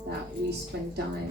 that we spend time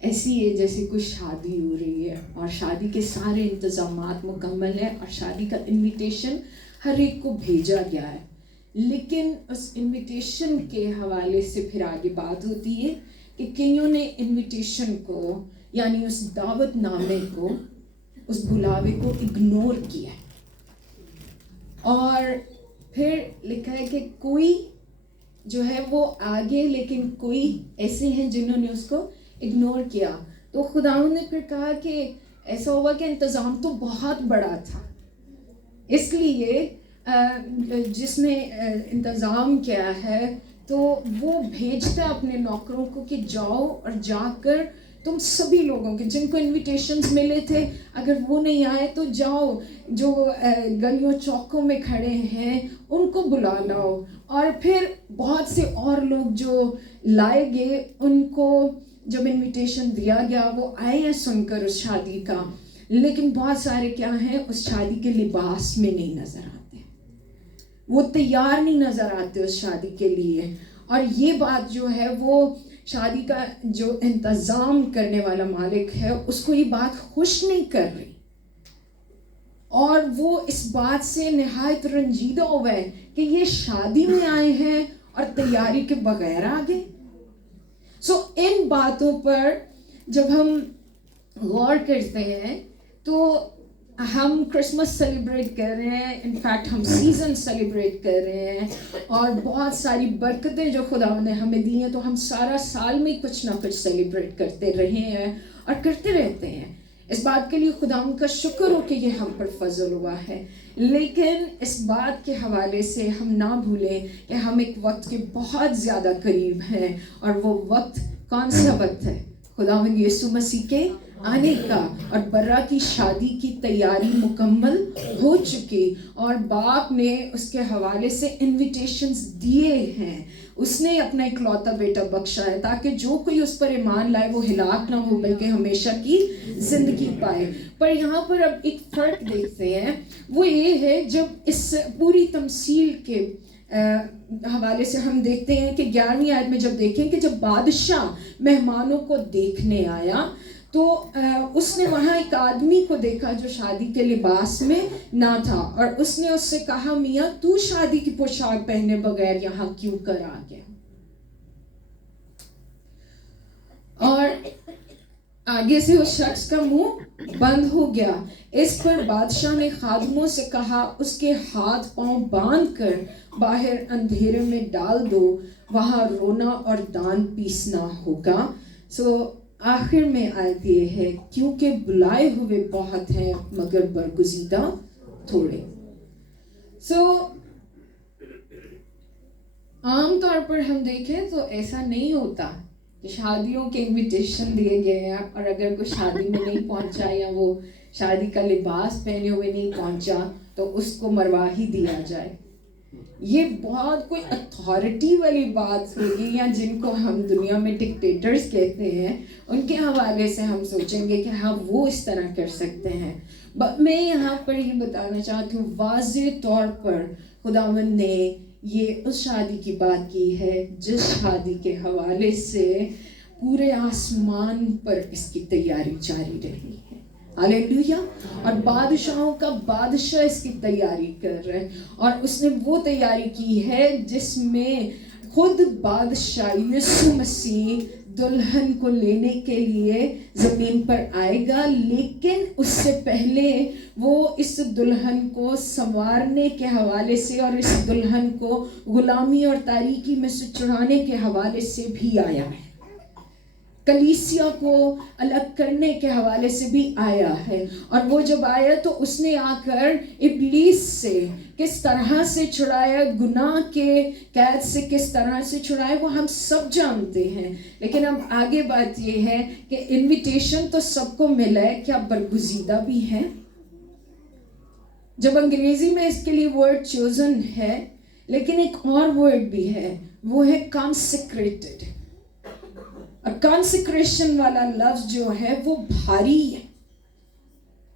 ایسی ہے جیسے کوئی شادی ہو رہی ہے اور شادی کے سارے انتظامات مکمل ہیں اور شادی کا انویٹیشن ہر ایک کو بھیجا گیا ہے، لیکن اس انویٹیشن کے حوالے سے پھر آگے بات ہوتی ہے کہ کئیوں نے انویٹیشن کو یعنی اس دعوت نامے کو، اس بلاوے کو اگنور کیا ہے، اور پھر لکھا ہے کہ کوئی جو ہے وہ آگے، لیکن کوئی ایسے ہیں جنہوں نے اس کو اگنور کیا. تو خداوند نے پھر کہا کہ ایسا ہوا کہ انتظام تو بہت بڑا تھا، اس لیے جس نے انتظام کیا ہے تو وہ بھیجتا اپنے نوکروں کو کہ جاؤ اور جا کر تم سبھی لوگوں کے جن کو انویٹیشنز ملے تھے، اگر وہ نہیں آئے تو جاؤ جو گلیوں چوکوں میں کھڑے ہیں ان کو بلا لاؤ. اور پھر بہت سے اور لوگ جو لائے گئے، ان کو جب انویٹیشن دیا گیا وہ آئے ہیں سن کر اس شادی کا، لیکن بہت سارے کیا ہیں اس شادی کے لباس میں نہیں نظر آتے، وہ تیار نہیں نظر آتے اس شادی کے لیے. اور یہ بات جو ہے وہ شادی کا جو انتظام کرنے والا مالک ہے اس کو یہ بات خوش نہیں کر رہی، اور وہ اس بات سے نہایت رنجیدہ ہوا ہے کہ یہ شادی میں آئے ہیں اور تیاری کے بغیر آ گئے. ان باتوں پر جب ہم غور کرتے ہیں تو ہم کرسمس سیلیبریٹ کر رہے ہیں، انفیکٹ ہم سیزن سیلیبریٹ کر رہے ہیں، اور بہت ساری برکتیں جو خدا نے ہمیں دی ہیں تو ہم سارا سال میں کچھ نہ کچھ سیلیبریٹ کرتے رہے ہیں اور کرتے رہتے ہیں. اس بات کے لیے خدا کا شکر ہو کہ یہ ہم پر فضل ہوا ہے، لیکن اس بات کے حوالے سے ہم نہ بھولیں کہ ہم ایک وقت کے بہت زیادہ قریب ہیں، اور وہ وقت کون سا وقت ہے؟ خداوند یسوع مسیح کے آنے کا. اور برا کی شادی کی تیاری مکمل ہو چکی، اور باپ نے اس کے حوالے سے انویٹیشنز دیے ہیں. اس نے اپنا اکلوتا بیٹا بخشا ہے تاکہ جو کوئی اس پر ایمان لائے وہ ہلاک نہ ہو بلکہ ہمیشہ کی زندگی پائے. پر یہاں پر اب ایک فرق دیکھتے ہیں، وہ یہ ہے جب اس پوری تمثیل کے حوالے سے ہم دیکھتے ہیں کہ 11ویں آیت میں جب دیکھیں کہ جب بادشاہ مہمانوں کو دیکھنے آیا تو اس نے وہاں ایک آدمی کو دیکھا جو شادی کے لباس میں نہ تھا، اور اس نے اس سے کہا میاں تو شادی کی پوشاک پہنے بغیر یہاں کیوں کر آ گیا؟ اور آگے سے اس شخص کا منہ بند ہو گیا. اس پر بادشاہ نے خادموں سے کہا اس کے ہاتھ پاؤں باندھ کر باہر اندھیرے میں ڈال دو، وہاں رونا اور دان پیسنا ہوگا. آخر میں آیت یہ ہے کیونکہ بلائے ہوئے بہت ہیں مگر برگزیدہ تھوڑے. عام طور پر ہم دیکھیں تو ایسا نہیں ہوتا کہ شادیوں کے انویٹیشن دیے گئے ہیں اور اگر کوئی شادی میں نہیں پہنچا یا وہ شادی کا لباس پہنے ہوئے نہیں پہنچا تو اس کو مروا ہی دیا جائے. یہ بہت کوئی اتھارٹی والی بات ہوگی، یا جن کو ہم دنیا میں ڈکٹیٹرز کہتے ہیں ان کے حوالے سے ہم سوچیں گے کہ ہاں وہ اس طرح کر سکتے ہیں. میں یہاں پر یہ بتانا چاہتی ہوں واضح طور پر خداوند نے یہ اس شادی کی بات کی ہے جس شادی کے حوالے سے پورے آسمان پر اس کی تیاری جاری رہی ہے. ہاللیلویا. اور بادشاہوں کا بادشاہ اس کی تیاری کر رہے ہیں، اور اس نے وہ تیاری کی ہے جس میں خود بادشاہ یسوع مسیح دلہن کو لینے کے لیے زمین پر آئے گا، لیکن اس سے پہلے وہ اس دلہن کو سنوارنے کے حوالے سے اور اس دلہن کو غلامی اور تاریکی میں سے چھڑانے کے حوالے سے بھی آیا ہے، کلیسیا کو الگ کرنے کے حوالے سے بھی آیا ہے. اور وہ جب آیا تو اس نے آ کر ابلیس سے کس طرح سے چھڑایا، گناہ کے قید سے کس طرح سے چھڑایا وہ ہم سب جانتے ہیں. لیکن اب آگے بات یہ ہے کہ انویٹیشن تو سب کو ملا ہے، کیا برگزیدہ بھی ہیں؟ جب انگریزی میں اس کے لیے ورڈ چوزن ہے، لیکن ایک اور ورڈ بھی ہے، وہ ہے کانسیکریٹڈ. کانسیکریشن والا لفظ جو ہے وہ بھاری ہے،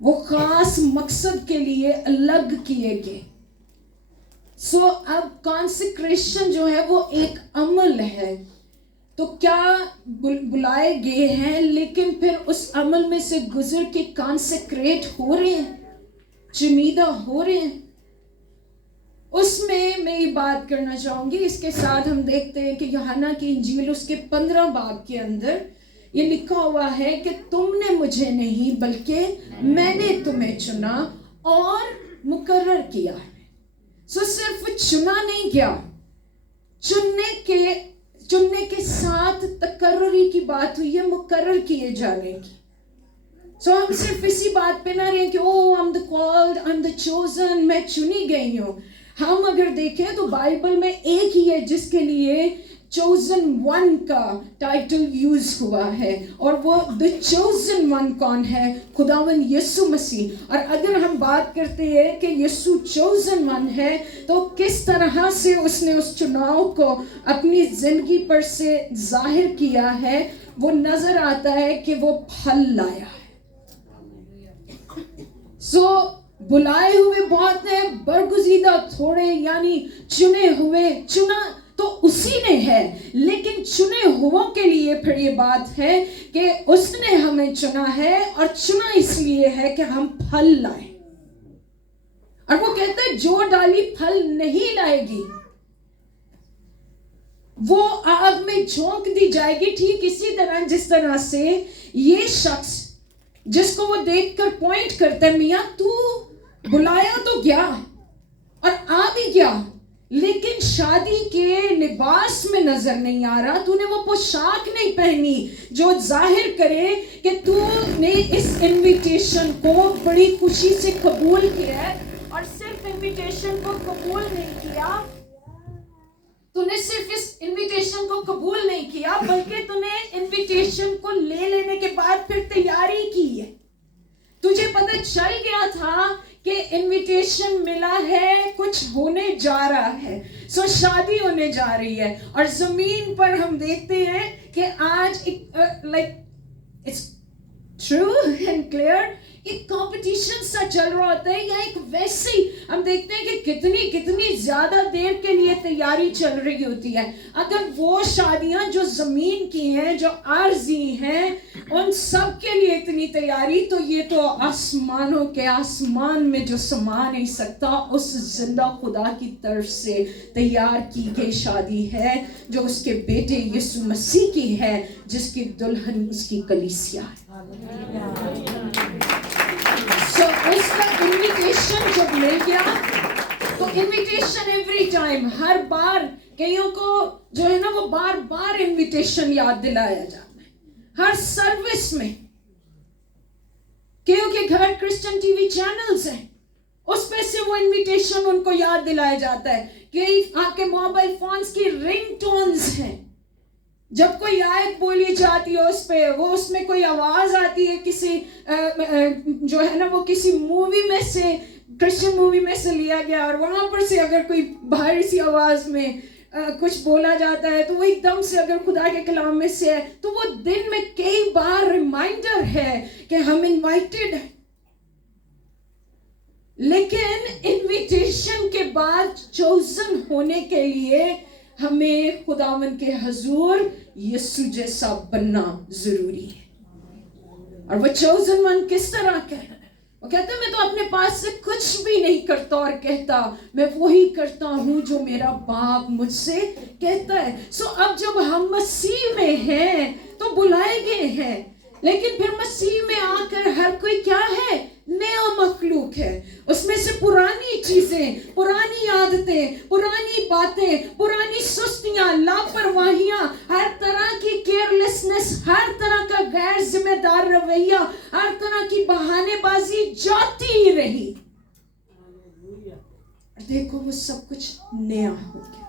وہ خاص مقصد کے لیے الگ کیے گئے. اب کانسیکریشن جو ہے وہ ایک عمل ہے تو کیا بلائے گئے ہیں لیکن پھر اس عمل میں سے گزر کے کانسیکریٹ ہو رہے ہیں, چنیدہ ہو رہے ہیں. اس میں یہ بات کرنا چاہوں گی. اس کے ساتھ ہم دیکھتے ہیں کہ یوحنا کی انجیل اس کے 15 باب کے اندر یہ لکھا ہوا ہے کہ تم نے مجھے نہیں بلکہ میں نے تمہیں چنا اور مقرر کیا ہے. صرف چنا نہیں کیا, چننے کے ساتھ تقرری کی بات ہوئی ہے, مقرر کیے جانے کی. ہم صرف اسی بات پہ نہ رہیں کہ I'm the called, I'm the chosen, میں چنی گئی ہوں. ہم اگر دیکھیں تو بائبل میں ایک ہی ہے جس کے لیے chosen one کا ٹائٹل یوز ہوا ہے, اور وہ the chosen one کون ہے؟ خداوند یسوع مسیح. اور اگر ہم بات کرتے ہیں کہ یسوع chosen one ہے تو کس طرح سے اس نے اس چناؤ کو اپنی زندگی پر سے ظاہر کیا ہے, وہ نظر آتا ہے کہ وہ پھل لایا ہے. بلائے ہوئے بہت ہیں, برگزیدہ تھوڑے, یعنی چنے ہوئے. چنا تو اسی نے ہے, لیکن چنے ہووں کے لیے پھر یہ بات ہے کہ اس نے ہمیں چنا ہے, اور چنا اس لیے ہے کہ ہم پھل لائیں. اور وہ کہتا ہے جو ڈالی پھل نہیں لائے گی وہ آگ میں جھونک دی جائے گی. ٹھیک اسی طرح جس طرح سے یہ شخص جس کو وہ دیکھ کر پوائنٹ کرتا ہے, میاں تو بلایا تو گیا اور آ بھی گیا, لیکن شادی کے لباس میں نظر نہیں آ رہا. تو نے وہ پوشاک نہیں پہنی جو ظاہر کرے کہ تو نے اس انویٹیشن کو بڑی خوشی سے قبول کیا ہے. اور صرف انویٹیشن کو قبول نہیں کیا, تو نے صرف اس انویٹیشن کو قبول نہیں کیا بلکہ تو نے انویٹیشن کو لے لینے کے بعد پھر تیاری کی ہے. تجھے پتہ چل گیا تھا کہ انویٹیشن ملا ہے, کچھ ہونے جا رہا ہے, شادی ہونے جا رہی ہے. اور زمین پر ہم دیکھتے ہیں کہ آج it's true and clear, ایک کمپٹیشن سا چل رہا ہوتا ہے, یا ایک ویسی ہم دیکھتے ہیں کہ کتنی زیادہ دیر کے لیے تیاری چل رہی ہوتی ہے. اگر وہ شادیاں جو زمین کی ہیں, جو عارضی ہیں, ان سب کے لیے اتنی تیاری, تو یہ تو آسمانوں کے آسمان میں جو سما نہیں سکتا اس زندہ خدا کی طرف سے تیار کی گئی شادی ہے, جو اس کے بیٹے یسوع مسیح کی ہے, جس کی دلہن اس کی کلیسیا ہے. اس کا انویٹیشن جب مل گیا تو انویٹیشن ایوری ٹائم, ہر بار کئیوں کو جو ہے نا وہ بار بار انویٹیشن یاد دلایا جاتا ہے ہر سروس میں. کئیوں کے گھر کرسچن ٹی وی چینلز ہیں, اس پہ سے وہ انویٹیشن ان کو یاد دلایا جاتا ہے. کئی آپ کے موبائل فونز کی رنگ ٹونز ہیں, جب کوئی آیت بولی جاتی ہے اس پہ وہ اس میں کوئی آواز آتی ہے کسی جو ہے نا وہ کسی مووی میں سے, کرسچن مووی میں سے لیا گیا, اور وہاں پر سے اگر کوئی باہری سی آواز میں کچھ بولا جاتا ہے تو وہ ایک دم سے اگر خدا کے کلام میں سے ہے تو وہ دن میں کئی بار ریمائنڈر ہے کہ ہم انوائٹڈ ہیں. لیکن انویٹیشن کے بعد چوزن ہونے کے لیے ہمیں خداوند کے حضور یسوع جیسا بننا ضروری ہے. اور وہ چوزن ون کس طرح کا ہے؟ وہ کہتا ہے میں تو اپنے پاس سے کچھ بھی نہیں کرتا اور کہتا, میں وہی کرتا ہوں جو میرا باپ مجھ سے کہتا ہے. اب جب ہم مسیح میں ہیں تو بلائے گئے ہیں, لیکن پھر مسیح میں آ کر ہر کوئی کیا ہے؟ نیا مخلوق ہے. اس میں سے پرانی چیزیں, پرانی عادتیں, پرانی باتیں, پرانی سستیاں, لاپرواہیاں, ہر طرح کی کیئرلیسنس, ہر طرح کا غیر ذمہ دار رویہ, ہر طرح کی بہانے بازی جاتی ہی رہی. دیکھو وہ سب کچھ نیا ہو گیا.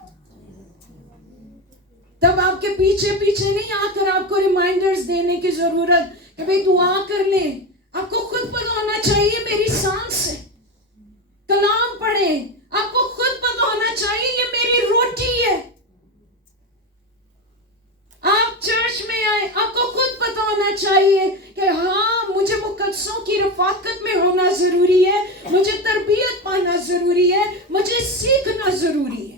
تب آپ کے پیچھے نہیں آ کر آپ کو ریمائنڈرز دینے کی ضرورت کہ بھئی دعا کر لیں. آپ کو خود پتہ ہونا چاہیے میری سانس ہے, کلام پڑھیں. آپ کو خود پتہ ہونا چاہیے یہ میری روٹی ہے. آپ چرچ میں آئے, آپ کو خود پتہ ہونا چاہیے کہ ہاں مجھے مقدسوں کی رفاقت میں ہونا ضروری ہے, مجھے تربیت پانا ضروری ہے, مجھے سیکھنا ضروری ہے.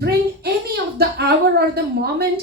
bring any of the hour or the moment,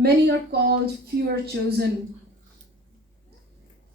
many are called, few are chosen,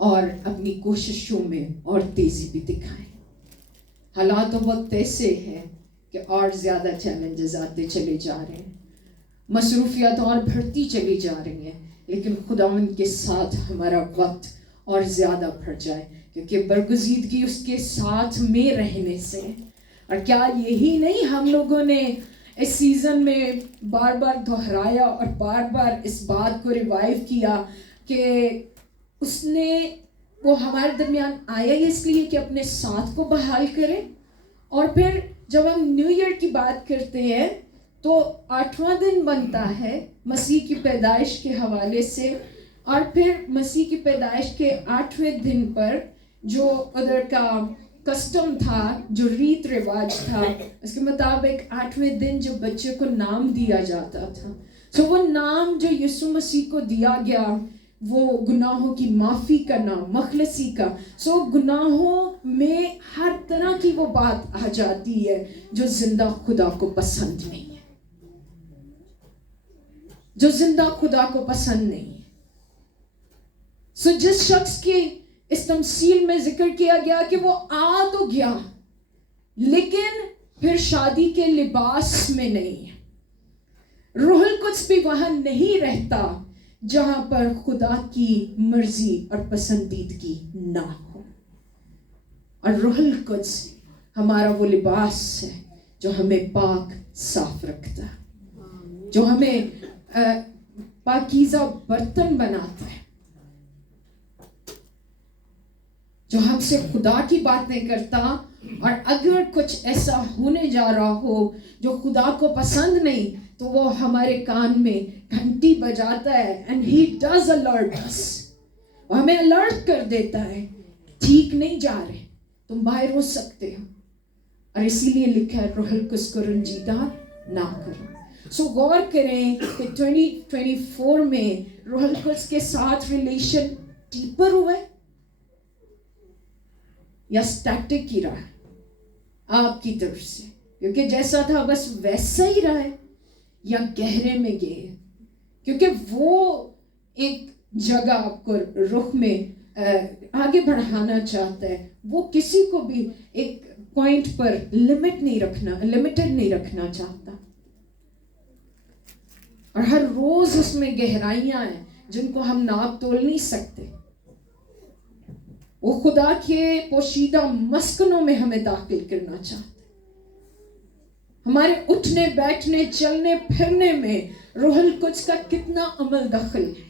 اور اپنی کوششوں میں اور تیزی بھی دکھائیں. حالات وقت ایسے ہیں کہ اور زیادہ چیلنجز آتے چلے جا رہے ہیں, مصروفیات اور بڑھتی چلی جا رہی ہیں, لیکن خداوند کے ساتھ ہمارا وقت اور زیادہ بڑھ جائے, کیونکہ برگزیدگی اس کے ساتھ میں رہنے سے. اور کیا یہی نہیں ہم لوگوں نے اس سیزن میں بار بار دہرایا اور بار بار اس بات کو ریوائیو کیا کہ اس نے وہ ہمارے درمیان آیا اس لیے کہ اپنے ساتھ کو بحال کرے. اور پھر جب ہم نیو ایئر کی بات کرتے ہیں تو 8واں دن بنتا ہے مسیح کی پیدائش کے حوالے سے, اور پھر مسیح کی پیدائش کے 8ویں دن پر جو ادھر کا کسٹم تھا, جو ریت رواج تھا, اس کے مطابق 8ویں دن جو بچے کو نام دیا جاتا تھا, سو وہ نام جو یسوع مسیح کو دیا گیا وہ گناہوں کی معافی کا نام, مخلصی کا. سو گناہوں میں ہر طرح کی وہ بات آ جاتی ہے جو زندہ خدا کو پسند نہیں ہے, جو زندہ خدا کو پسند نہیں ہے. سو جس شخص کی اس تمثیل میں ذکر کیا گیا کہ وہ آ تو گیا لیکن پھر شادی کے لباس میں نہیں ہے. روح القدس بھی وہاں نہیں رہتا جہاں پر خدا کی مرضی اور پسندیدگی نہ ہو. اور روح القدس ہمارا وہ لباس ہے جو ہمیں پاک صاف رکھتا ہے, جو ہمیں پاکیزہ برتن بناتا ہے, جو ہم سے خدا کی بات نہیں کرتا. اور اگر کچھ ایسا ہونے جا رہا ہو جو خدا کو پسند نہیں تو وہ ہمارے کان میں گھنٹی بجاتا ہے, and he does alert us, وہ ہمیں الرٹ کر دیتا ہے ٹھیک نہیں جا رہے, تم باہر ہو سکتے ہو. اور اسی لیے لکھا ہے روح القدس کو رنجیدہ نہ کرو. سو غور کریں کہ 2024 میں روح القدس کے ساتھ ریلیشن ڈیپر ہوا ہے یا اسٹیٹک ہی رہا ہے آپ کی طرف سے, کیونکہ جیسا تھا بس ویسا ہی رہا ہے, یا گہرے میں گئے, کیونکہ وہ ایک جگہ آپ کو رخ میں آگے بڑھانا چاہتا ہے. وہ کسی کو بھی ایک پوائنٹ پر لمیٹڈ نہیں رکھنا چاہتا. اور ہر روز اس میں گہرائیاں ہیں جن کو ہم ناپ تول نہیں سکتے. وہ خدا کے پوشیدہ مسکنوں میں ہمیں داخل کرنا چاہتا ہے. ہمارے اٹھنے بیٹھنے چلنے پھرنے میں روح القدس کا کتنا عمل دخل ہے,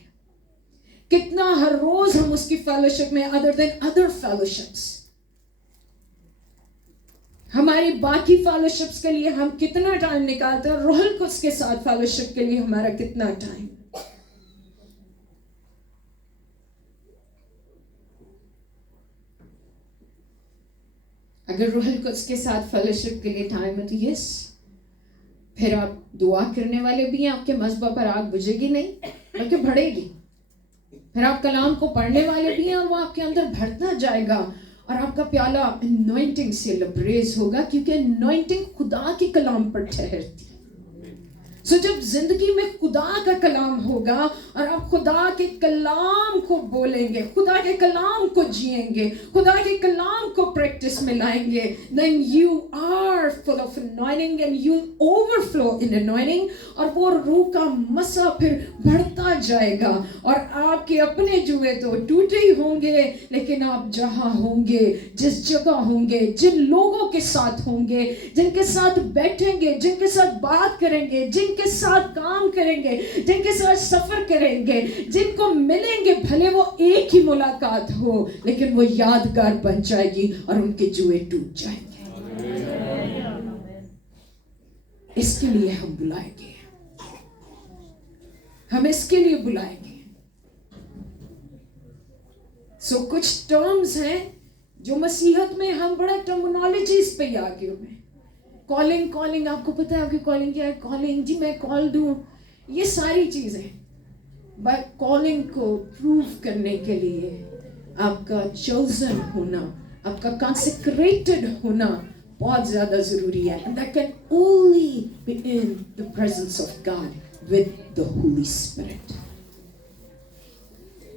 کتنا ہر روز ہم اس کی فیلوشپ میں other than other fellowships, ہماری باقی فیلوشپس کے لیے ہم کتنا ٹائم نکالتے ہیں, روح القدس کے ساتھ فیلوشپ کے لیے ہمارا کتنا ٹائم. اگر روح القدس کے ساتھ فیلوشپ کے لیے ٹائم ہے تو یس, پھر آپ دعا کرنے والے بھی ہیں, آپ کے مذبح پر آگ بجھے گی نہیں بلکہ بڑھے گی. پھر آپ کلام کو پڑھنے والے بھی ہیں اور وہ آپ کے اندر بڑھتا جائے گا, اور آپ کا پیالہ انوائنٹنگ سے لبریز ہوگا, کیونکہ انوائنٹنگ خدا کے کلام پر ٹھہرتی. سو جب زندگی میں خدا کا کلام ہوگا اور آپ خدا کے کلام کو بولیں گے, خدا کے کلام کو جئیں گے, خدا کے کلام کو پریکٹس میں لائیں گے, then you are full of anointing and you overflow in anointing. اور وہ روح کا مسا پھر بڑھتا جائے گا, اور آپ کے اپنے جوئے تو ٹوٹے ہی ہوں گے, لیکن آپ جہاں ہوں گے, جس جگہ ہوں گے, جن لوگوں کے ساتھ ہوں گے, جن کے ساتھ بیٹھیں گے, جن کے ساتھ بات کریں گے, جن کے ساتھ کام کریں گے, جن کے ساتھ سفر کریں گے, جن کو ملیں گے, بھلے وہ ایک ہی ملاقات ہو لیکن وہ یادگار بن جائے گی اور ان کے جوئے ٹوٹ جائیں گے. اس کے لیے ہم بلائیں گے, ہم اس کے لیے بلائیں گے. سو کچھ ٹرمز ہیں جو مسیحت میں ہم بڑا ٹرمنالوجیز پہ آگے ہوئے. کالنگ, آپ کو پتا ہے آپ کی کالنگ کیا ہے؟ کالنگ, جی میں کال دوں, یہ ساری چیزیں. بٹ کالنگ کو پروو کرنے کے لیے آپ کا چوزن ہونا, آپ کا کانسیکریٹڈ ہونا بہت زیادہ ضروری ہے. And that can only be in the presence of God with the Holy Spirit.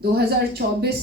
2024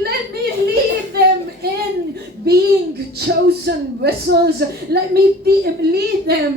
let me lead them in being chosen vessels, let me lead them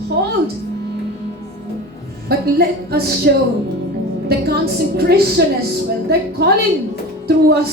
called, but let us show the consecration as well, that calling through us,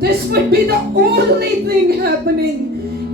This would be the only thing happening,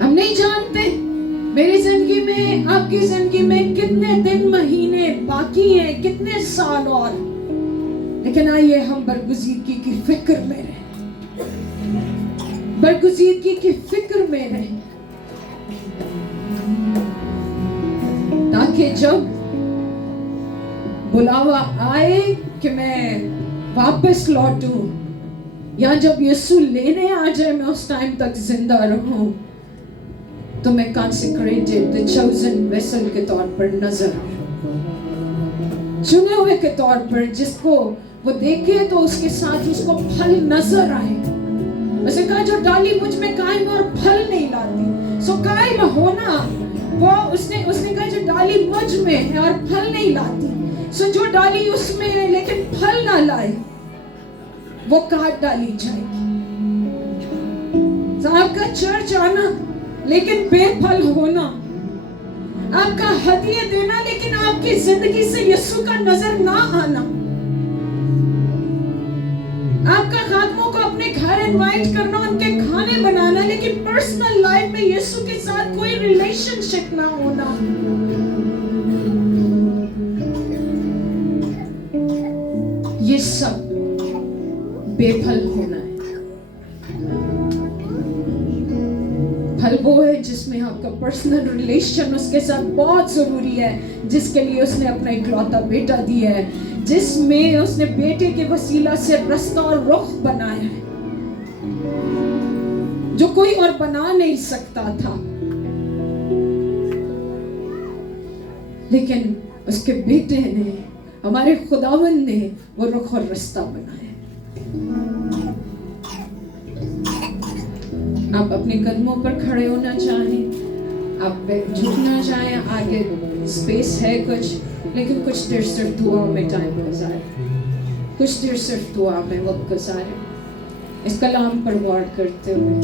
ہم نہیں جانتے میری زندگی میں, آپ کی زندگی میں کتنے دن, مہینے باقی ہیں, کتنے سال اور, لیکن آئیے ہم برگزیدگی کی فکر میں رہیں, برگزیدگی کی فکر میں رہیں, تاکہ جب بلاوا آئے کہ میں واپس لوٹوں, یا جب یسوع لینے آ جائے میں اس ٹائم تک زندہ رہوں, تو میں consecrated, the chosen vessel کے طور پر نظر آؤں, چنے ہوئے کے طور پر, جس کو وہ دیکھے تو اس کے ساتھ اس کو پھل نظر آئے. اس نے کہا جو ڈالی مجھ میں قائم اور پھل نہیں لاتی, سو قائم ہونا, وہ اس نے کہا جو ڈالی مجھ میں ہے اور پھل نہیں لاتی, سو جو ڈالی اس میں ہے لیکن پھل نہ لائے وہ کاٹ ڈالی جائے گی. آپ کا چرچ آنا لیکن بے پھل ہونا, آپ کا ہدیہ دینا لیکن آپ کی زندگی سے یسوع کا نظر نہ آنا, آپ کا خادموں کو اپنے گھر انوائٹ کرنا, ان کے کھانے بنانا, لیکن پرسنل لائف میں یسوع کے ساتھ کوئی ریلیشن شپ نہ ہونا, یہ سب بے پھل ہونا ہے. پھل وہ ہے جس میں آپ کا پرسنل ریلیشن اس کے ساتھ بہت ضروری ہے, جس کے لیے اس نے اپنا اکلوتا بیٹا دیا ہے, جس میں اس نے بیٹے کے وسیلہ سے رستہ اور رخ بنایا ہے جو کوئی اور بنا نہیں سکتا تھا, لیکن اس کے بیٹے نے, ہمارے خداوند نے وہ رخ اور رستہ بنایا. آپ اپنے قدموں پر کھڑے ہونا چاہیں, آپ جھکنا چاہیں, آگے اسپیس ہے کچھ, لیکن کچھ دیر صرف دعا میں ٹائم گزارے, کچھ دیر صرف دعا میں وقت گزارے, اس کلام پر غور کرتے ہوئے.